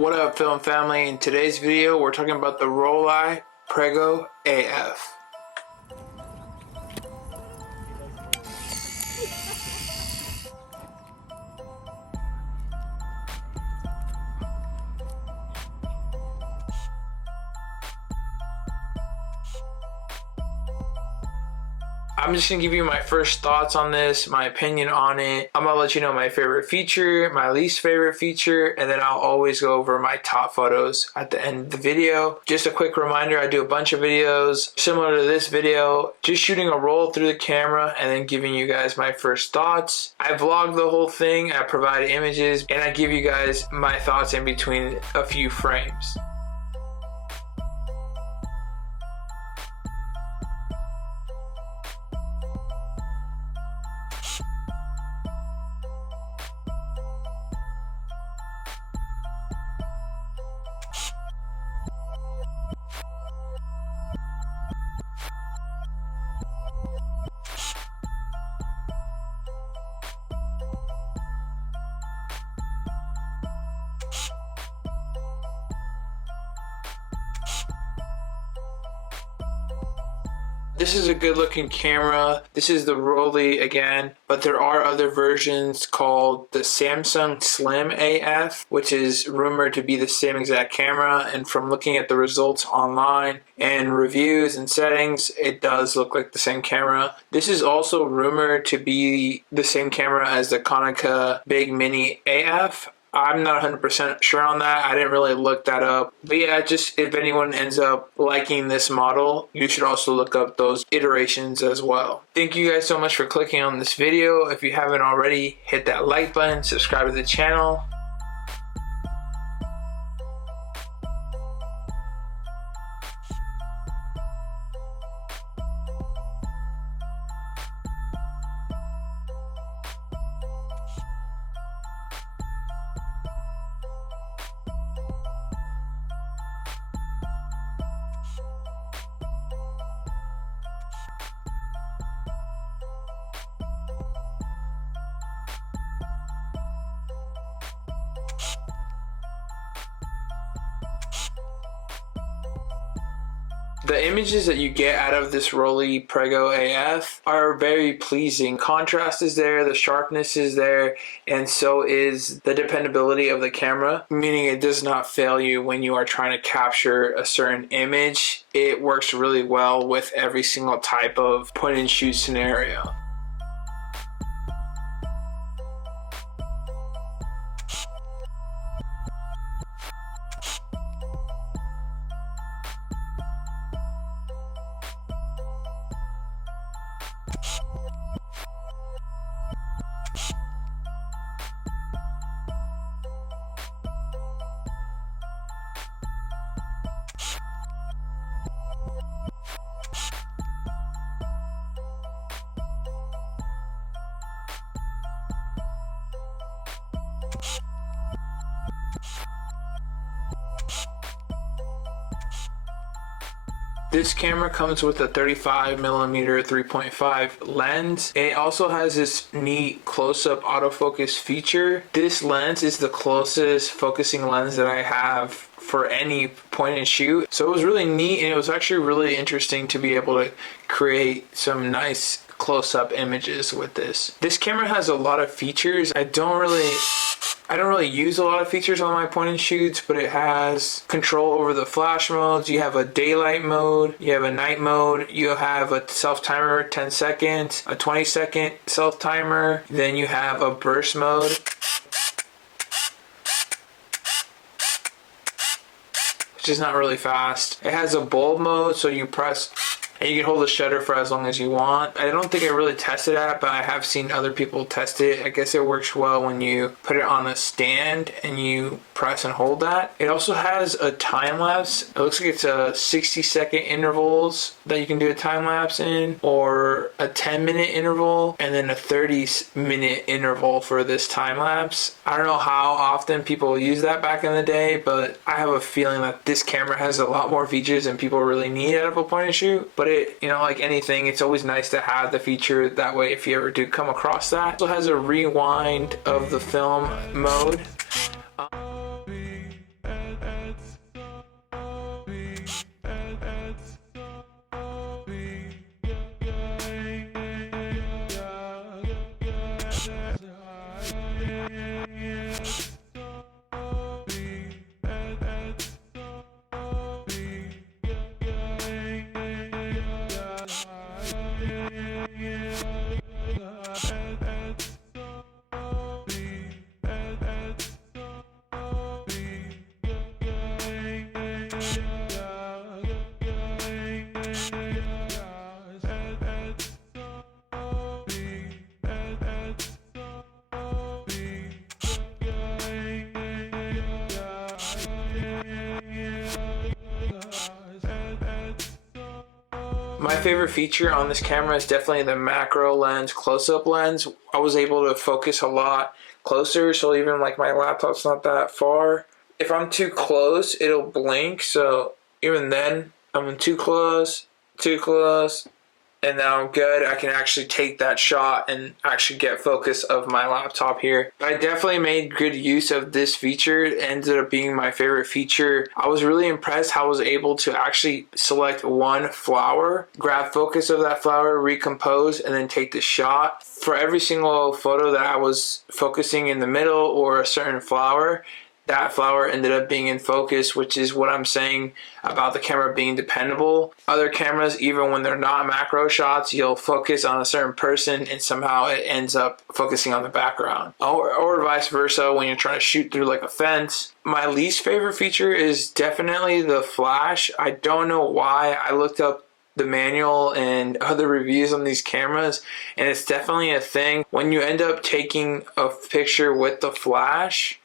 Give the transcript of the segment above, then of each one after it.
What up, film family? In today's video, we're talking about the Rollei Prego AF. I'm just gonna give you my first thoughts on this, my opinion on it. I'm gonna let you know my favorite feature, my least favorite feature, and then I'll always go over my top photos at the end of the video. Just a quick reminder, I do a bunch of videos similar to this video, just shooting a roll through the camera and then giving you guys my first thoughts. I vlog the whole thing, I provide images, and I give you guys my thoughts in between a few frames. This is a good looking camera. This is the Rollei again, but there are other versions called the Samsung Slim AF, which is rumored to be the same exact camera. And from looking at the results online and reviews and settings, it does look like the same camera. This is also rumored to be the same camera as the Kodak Big Mini AF. I'm not 100% sure on that. I didn't really look that up. But yeah, just if anyone ends up liking this model, you should also look up those iterations as well. Thank you guys so much for clicking on this video. If you haven't already, hit that like button, subscribe to the channel. The images that you get out of this Rollei Prego AF are very pleasing. Contrast is there, the sharpness is there, and so is the dependability of the camera, meaning it does not fail you when you are trying to capture a certain image. It works really well with every single type of point and shoot scenario. This camera comes with a 35mm 3.5 lens. It also has this neat close-up autofocus feature. This lens is the closest focusing lens that I have for any point and shoot. So it was really neat, and it was actually really interesting to be able to create some nice close-up images with this. This camera has a lot of features. I don't really use a lot of features on my point and shoots, but it has control over the flash modes. You have a daylight mode, you have a night mode, you have a self timer 10 seconds, a 20-second self timer, then you have a burst mode, which is not really fast. It has a bulb mode, so you press and you can hold the shutter for as long as you want. I don't think I really tested that, but I have seen other people test it. I guess it works well when you put it on a stand and you press and hold that. It also has a time lapse. It looks like it's a 60-second intervals that you can do a time lapse in, or a 10-minute interval, and then a 30-minute interval for this time lapse. I don't know how often people use that back in the day, but I have a feeling that this camera has a lot more features than people really need out of a point and shoot. But it, you know, like anything, it's always nice to have the feature that way if you ever do come across that. It also has a rewind of the film mode. My favorite feature on this camera is definitely the macro lens, close-up lens. I was able to focus a lot closer, so even like my laptop's not that far. If I'm too close, it'll blink, so even then, I'm too close, and now I'm good. I can actually take that shot and actually get focus of my laptop here. I definitely made good use of this feature. It ended up being my favorite feature. I was really impressed how I was able to actually select one flower, grab focus of that flower, recompose, and then take the shot. For every single photo that I was focusing in the middle or a certain flower, that flower ended up being in focus, which is what I'm saying about the camera being dependable. Other cameras, even when they're not macro shots, you'll focus on a certain person and somehow it ends up focusing on the background. Or vice versa when you're trying to shoot through like a fence. My least favorite feature is definitely the flash. I don't know why. I looked up the manual and other reviews on these cameras, and it's definitely a thing. When you end up taking a picture with the flash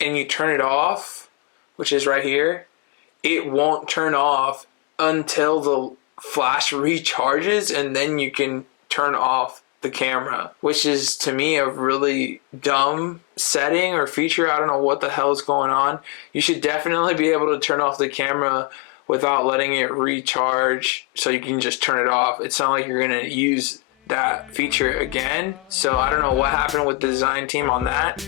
and you turn it off, which is right here, it won't turn off until the flash recharges, and then you can turn off the camera, which is to me a really dumb setting or feature. I don't know what the hell is going on. You should definitely be able to turn off the camera without letting it recharge, so you can just turn it off. It's not like you're gonna use that feature again. So I don't know what happened with the design team on that.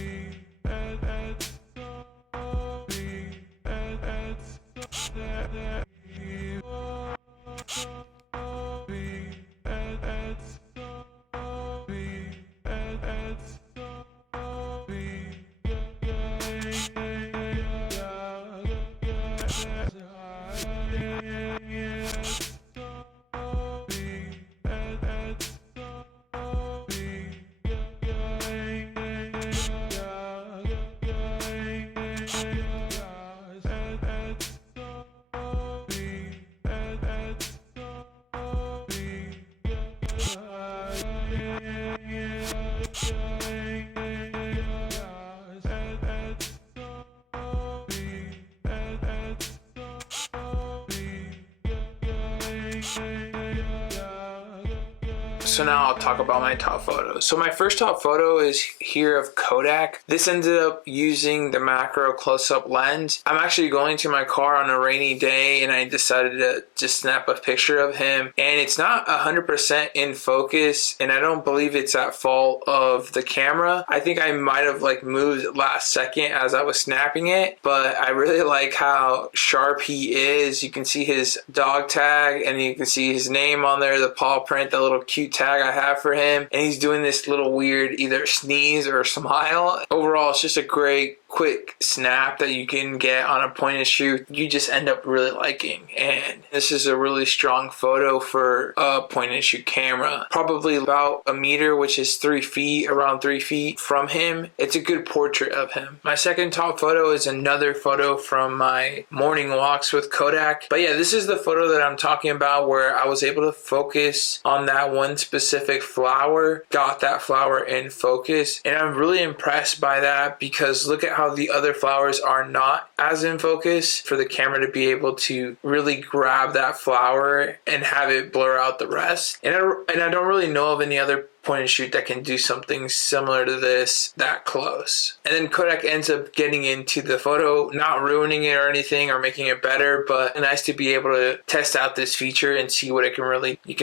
So now I'll talk about my top photos. So my first top photo is here of Kodak. This ended up using the macro close-up lens. I'm actually going to my car on a rainy day and I decided to just snap a picture of him. And it's not 100% in focus, and I don't believe it's at fault of the camera. I think I might have like moved last second as I was snapping it, but I really like how sharp he is. You can see his dog tag and you can see his name on there, the paw print, the little cute tag I have for him, and he's doing this little weird either sneeze or smile. Overall, it's just a great quick snap that you can get on a point and shoot. You just end up really liking, and this is a really strong photo for a point and shoot camera. Probably about a meter, which is 3 feet, around 3 feet from him. It's a good portrait of him. My second top photo is another photo from my morning walks with Kodak. But yeah, this is the photo that I'm talking about where I was able to focus on that one specific flower, got that flower in focus, and I'm really impressed by that because look at how the other flowers are not as in focus. For the camera to be able to really grab that flower and have it blur out the rest. And I don't really know of any other point and shoot that can do something similar to this that close. And then Kodak ends up getting into the photo, not ruining it or anything or making it better, but nice to be able to test out this feature and see what you can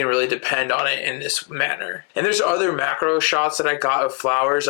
really depend on it in this manner. And there's other macro shots that I got of flowers.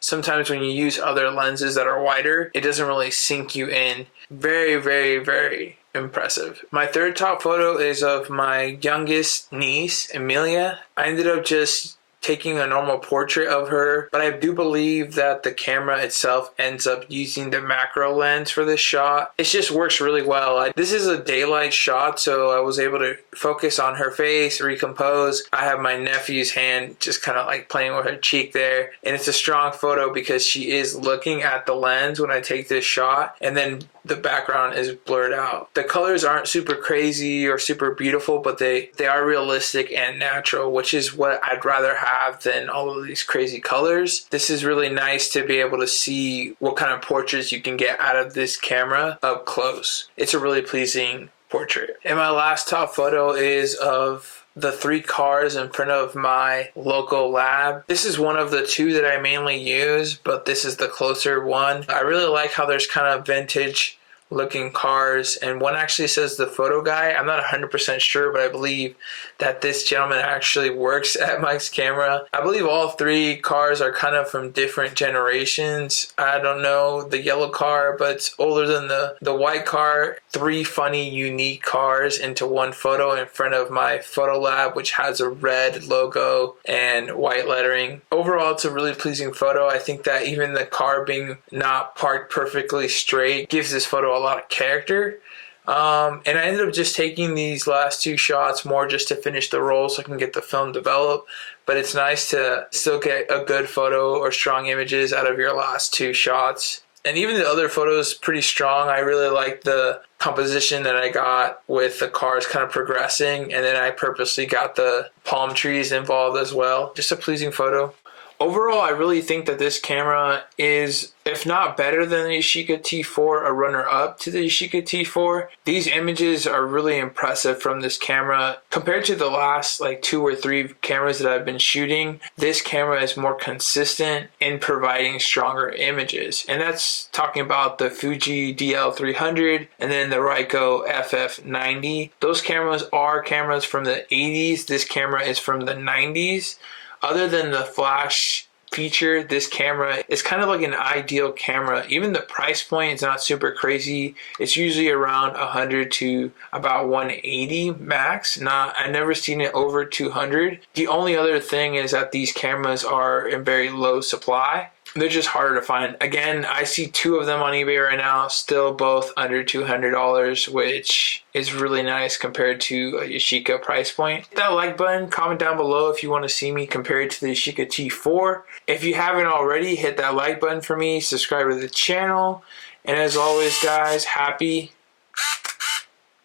Sometimes when you use other lenses that are wider, it doesn't really sink you in. Very, very, very impressive. My third top photo is of my youngest niece, Amelia. I ended up just taking a normal portrait of her, but I do believe that the camera itself ends up using the macro lens for this shot. It just works really well. This is a daylight shot, so I was able to focus on her face, recompose. I have my nephew's hand just kind of like playing with her cheek there, and it's a strong photo because she is looking at the lens when I take this shot, and then the background is blurred out. The colors aren't super crazy or super beautiful, but they are realistic and natural, which is what I'd rather have than all of these crazy colors. This is really nice to be able to see what kind of portraits you can get out of this camera up close. It's a really pleasing portrait. And my last top photo is of the 3 cars in front of my local lab. This is one of the 2 that I mainly use, but this is the closer one. I really like how there's kind of vintage looking cars, and one actually says the photo guy. I'm not 100% sure, but I believe that this gentleman actually works at Mike's Camera. I believe all 3 cars are kind of from different generations. I don't know the yellow car, but it's older than the white car. 3 funny, unique cars into one photo in front of my photo lab, which has a red logo and white lettering. Overall, it's a really pleasing photo. I think that even the car being not parked perfectly straight gives this photo a lot of character. And I ended up just taking these last 2 shots more just to finish the roll so I can get the film developed. But it's nice to still get a good photo or strong images out of your last 2 shots. And even the other photos pretty strong. I really like the composition that I got with the cars kind of progressing, and then I purposely got the palm trees involved as well. Just a pleasing photo. Overall, I really think that this camera is, if not better than the Yashica T4, a runner-up to the Yashica T4. These images are really impressive from this camera. Compared to the last 2 or 3 cameras that I've been shooting, this camera is more consistent in providing stronger images. And that's talking about the Fuji DL300 and then the Ricoh FF90. Those cameras are cameras from the 80s. This camera is from the 90s. Other than the flash feature, this camera is kind of like an ideal camera. Even the price point is not super crazy. It's usually around 100 to about 180 max. I've never seen it over 200. The only other thing is that these cameras are in very low supply. They're just harder to find. Again, I see 2 of them on eBay right now, still both under $200, which is really nice compared to a Yashica price point. Hit that like button, comment down below if you want to see me compare it to the Yashica T4. If you haven't already, hit that like button for me, subscribe to the channel, and as always guys, happy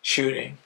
shooting.